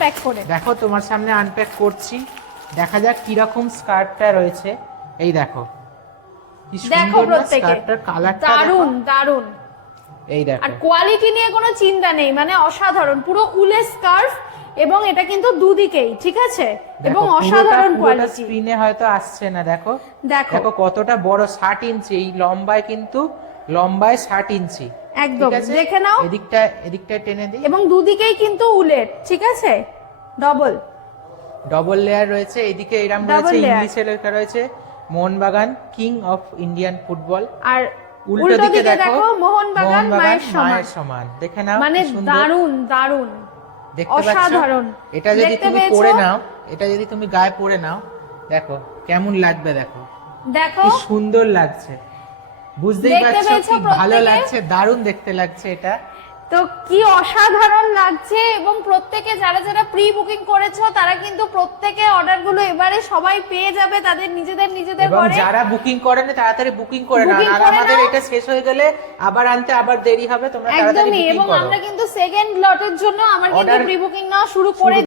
Unpack করে দেখো তোমার সামনে আনপ্যাক করছি। দেখা যাক কীরকম স্কার্টটা রয়েছে। এই দেখো। দেখো প্রত্যেকে। কালারটা দারুণ দারুণ এই দেখো। আর কোয়ালিটি নিয়ে কোনো চিন্তা নেই মানে অসাধারণ। পুরো উলের স্কার্ফ এবং এটা কিন্তু দুদিকেই ঠিক আছে? এবং অসাধারণ কোয়ালিটি স্ক্রিনে হয়তো আসছে না দেখো। দেখো। দেখো কতটা বড় ষাট ইঞ্চি এই লম্বায় কিন্তু লম্বায় ষাট ইঞ্চি একদম। দেখে নাও। এদিকটা এদিকটা টেনে দিই। এবং দুদিকেই কিন্তু উলের ঠিক আছে? ডবল ডবল লেয়ার রয়েছে। এদিকে Double রয়েছে ইংলিশে লেখা রয়েছে Mohun Bagan king of Indian football আর উল্টো দিকে দেখো মোহনবাগান মায়ের সমান। সমান। দেখে নাও মানে দেখতে পাচ্ছ? অসাধারণ। এটা যদি তুমি পরে নাও এটা যদি তুমি গায়ে পরে নাও দেখো কেমন লাগবে দেখো। দেখো। কি সুন্দর লাগছে। বুঝতেই পারছ কি ভালো লাগছে দারুণ দেখতে লাগছে এটা। তো কি অসাধারণ লাগছে এবং প্রত্যেকে যারা যারা প্রি বুকিং করেছ তারা কিন্তু প্রত্যেকে অর্ডারগুলো এবারে সবাই পেয়ে যাবে তাদের নিজেদের নিজেদের ঘরে। যারা বুকিং করেনি তাড়াতাড়ি বুকিং করে নাও আর আমাদের এটা শেষ হয়ে গেলে আবার আনতে আবার দেরি হবে তোমরা তাড়াতাড়ি একদমই বুকিং এবং আমরা কিন্তু সেকেন্ড লটের জন্য আমার কিন্তু প্রি বুকিং নেওয়া শুরু করে